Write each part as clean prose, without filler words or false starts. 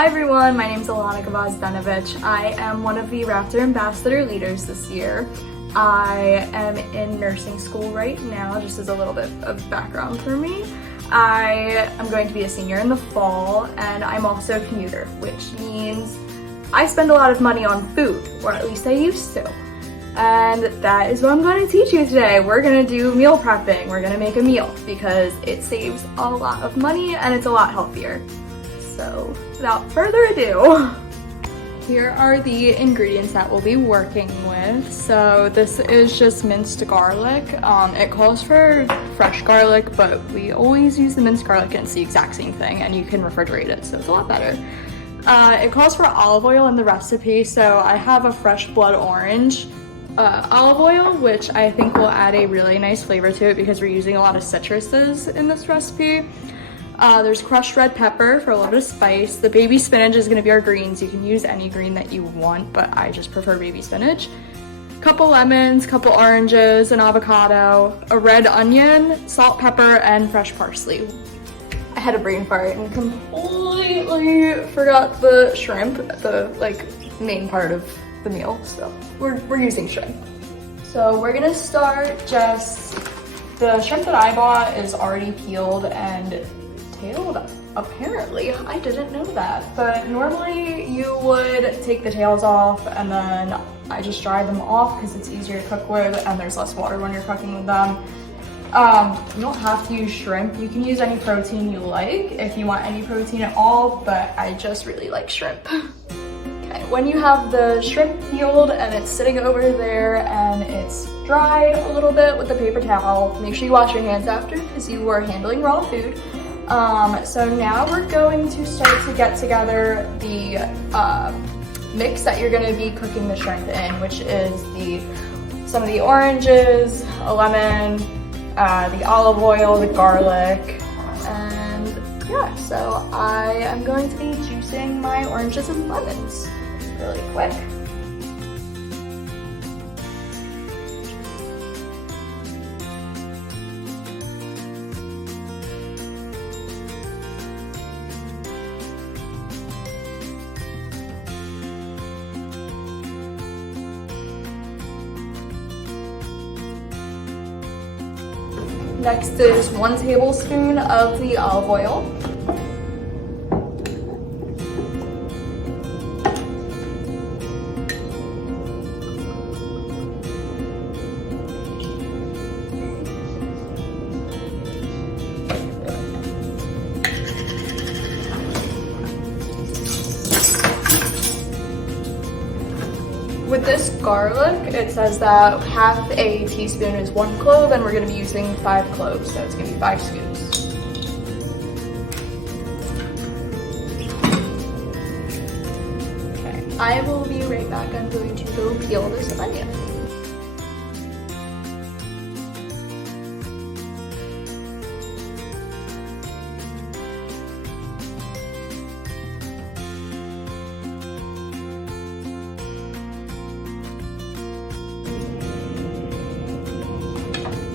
Hi everyone, my name is Alana. I am one of the Raptor Ambassador leaders this year. I am in nursing school right now, just as a little bit of background for me. I am going to be a senior in the fall, and I'm also a commuter, which means I spend a lot of money on food, or at least I used to. And that is what I'm going to teach you today. We're going to do meal prepping. We're going to make a meal because it saves a lot of money and it's a lot healthier. So without further ado, here are the ingredients that we'll be working with. So this is just minced garlic. It calls for fresh garlic, but we always use the minced garlic and it's the exact same thing, and you can refrigerate it, so it's a lot better. It calls for olive oil in the recipe, so I have a fresh blood orange olive oil, which I think will add a really nice flavor to it because we're using a lot of citruses in this recipe. There's crushed red pepper for a little bit of spice. The baby spinach is gonna be our greens. You can use any green that you want, but I just prefer baby spinach. Couple lemons, couple oranges, an avocado, a red onion, salt, pepper, and fresh parsley. I had a brain fart and completely forgot the shrimp, the main part of the meal, so we're using shrimp. So we're gonna start the shrimp that I bought is already peeled and tailed, apparently. I didn't know that, but normally you would take the tails off and then I just dry them off because it's easier to cook with and there's less water when you're cooking with them. You don't have to use shrimp. You can use any protein you like if you want any protein at all, but I just really like shrimp. Okay, when you have the shrimp peeled and it's sitting over there and it's dried a little bit with a paper towel, make sure you wash your hands after because you are handling raw food. So now we're going to start to get together the mix that you're going to be cooking the shrimp in, which is some of the oranges, a lemon, the olive oil, the garlic, and yeah, so I am going to be juicing my oranges and lemons really quick. Next is 1 tablespoon of the olive oil. With this garlic, it says that half a teaspoon is 1 clove, and we're going to be using 5 cloves, so it's going to be 5 scoops. Okay, I will be right back. I'm going to go peel this onion.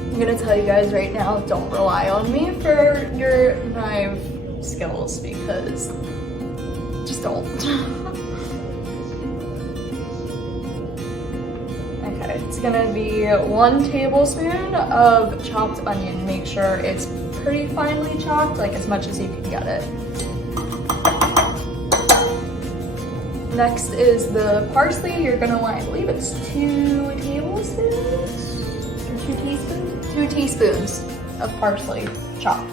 I'm gonna tell you guys right now, don't rely on me for your knife skills because just don't. Okay, it's gonna be 1 tablespoon of chopped onion. Make sure it's pretty finely chopped, like as much as you can get it. Next is the parsley. You're gonna want, I believe it's 2 tablespoons? 2 teaspoons? 2 teaspoons of parsley chopped.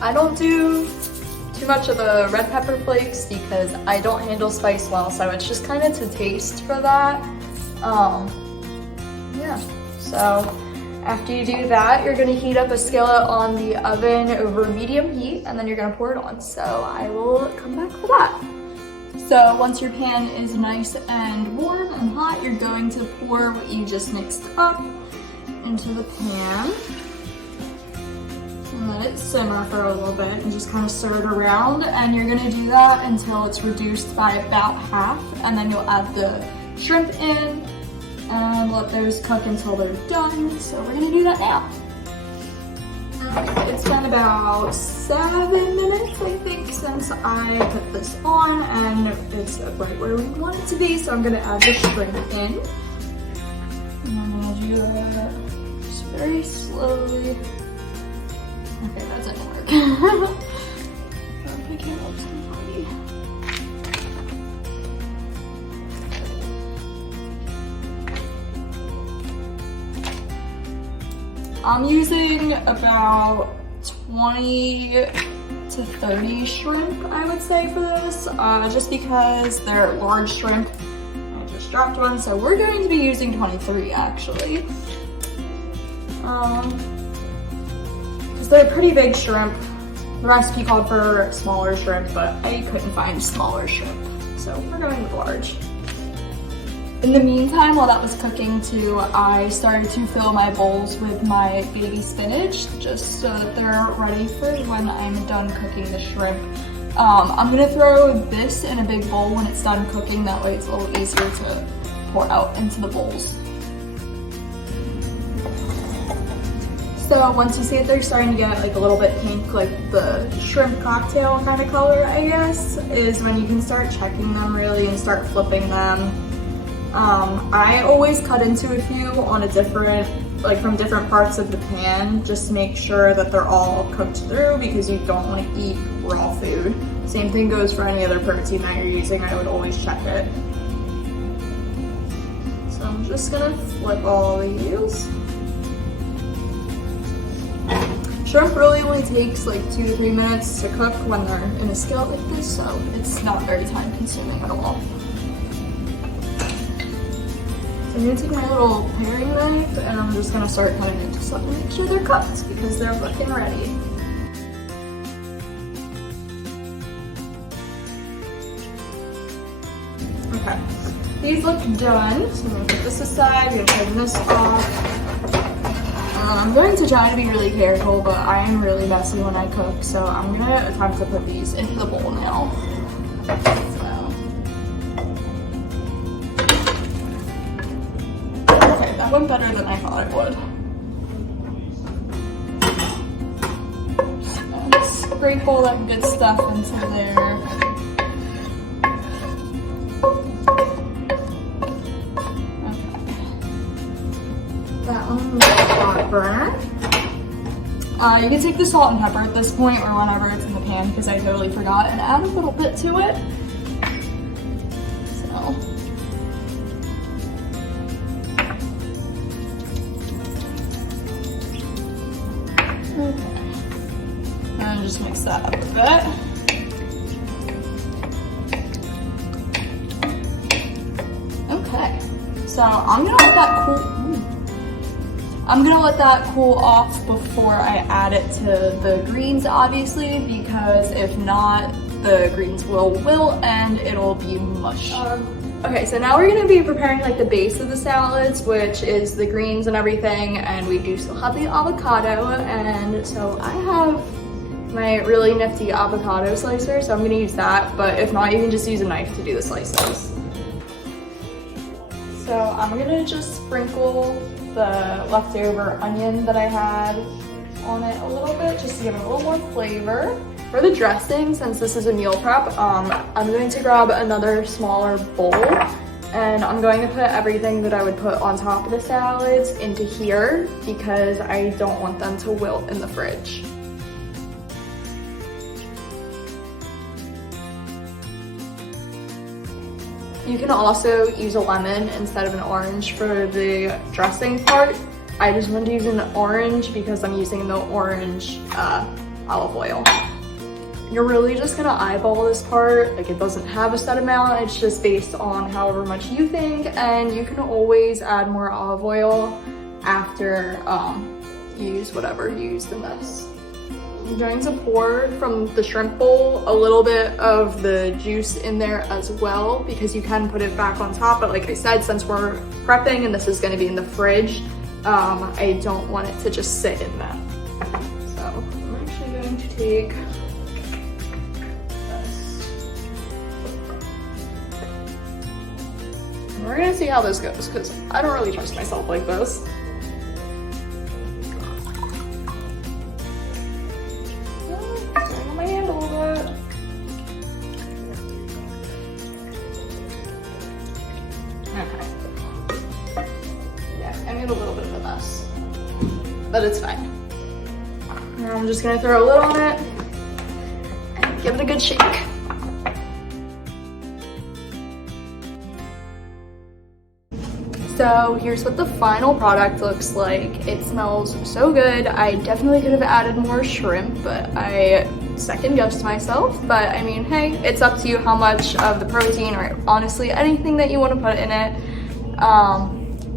I don't do too much of the red pepper flakes because I don't handle spice well, so it's just kind of to taste for that. Yeah, so after you do that, you're gonna heat up a skillet on the oven over medium heat, and then you're gonna pour it on. So I will come back for that. So once your pan is nice and warm and hot, you're going to pour what you just mixed up into the pan. and let it simmer for a little bit and just kind of stir it around. And you're gonna do that until it's reduced by about half, and then you'll add the shrimp in and let those cook until they're done. So we're gonna do that now. It's been about 7 minutes, I think, since I put this on, and it's right where we want it to be. So I'm gonna add the shrimp in. And I'm gonna do that just very slowly. Okay, that didn't work. I'm picking up somebody. I'm using about 20 to 30 shrimp, I would say, for this, just because they're large shrimp. I just dropped one, so we're going to be using 23 actually. Because they're pretty big shrimp. The recipe called for smaller shrimp, but I couldn't find smaller shrimp, so we're going with large. In the meantime, while that was cooking too, I started to fill my bowls with my baby spinach, just so that they're ready for when I'm done cooking the shrimp. I'm gonna throw this in a big bowl when it's done cooking, that way it's a little easier to pour out into the bowls. So once you see it, they're starting to get like a little bit pink, like the shrimp cocktail kind of color, I guess, is when you can start checking them really and start flipping them. I always cut into a few on a different, like from different parts of the pan, just to make sure that they're all cooked through, because you don't want to eat raw food. Same thing goes for any other protein that you're using. I would always check it. So I'm just gonna flip all these. Shrimp really only takes like 2 to 3 minutes to cook when they're in a skillet like this, so it's not very time consuming at all. I'm gonna take my little paring knife and I'm just gonna start cutting into stuff and make sure they're cooked because they're looking ready. Okay, these look done, so I'm gonna put this aside, I'm gonna turn this off. I'm going to try to be really careful, but I am really messy when I cook, so I'm gonna attempt to put these into the bowl now. That went better than I thought it would. And scrape all that good stuff into there. Okay. That one was a hot burner. You can take the salt and pepper at this point or whenever it's in the pan, because I totally forgot, and add a little bit to it. Okay, and just mix that up a bit. Okay, so I'm gonna let that cool. I'm gonna let that cool off before I add it to the greens, obviously, because if not, the greens will wilt and it'll be mush. Okay, so now we're gonna be preparing like the base of the salads, which is the greens and everything, and we do still have the avocado, and so I have my really nifty avocado slicer, so I'm gonna use that, but if not, you can just use a knife to do the slices. So I'm gonna just sprinkle the leftover onion that I had on it a little bit, just to give it a little more flavor. For the dressing, since this is a meal prep, I'm going to grab another smaller bowl, and I'm going to put everything that I would put on top of the salads into here because I don't want them to wilt in the fridge. You can also use a lemon instead of an orange for the dressing part. I just wanted to use an orange because I'm using the orange olive oil. You're really just gonna eyeball this part. Like, it doesn't have a set amount, it's just based on however much you think, and you can always add more olive oil after you use whatever you used in this. I'm going to pour from the shrimp bowl a little bit of the juice in there as well, because you can put it back on top, but like I said, since we're prepping and this is gonna be in the fridge, I don't want it to just sit in that. So I'm take we're gonna see how this goes, because I don't really trust myself like this. Going on my hand a little bit. Okay. Yeah, I made a little bit of a mess, but it's fine. Now I'm just gonna throw a lid on it and give it a good shake. So here's what the final product looks like. It smells so good. I definitely could have added more shrimp, but I second guessed myself. But I mean, hey, it's up to you how much of the protein or honestly anything that you want to put in it.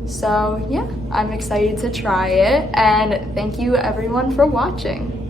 So yeah, I'm excited to try it, and thank you everyone for watching.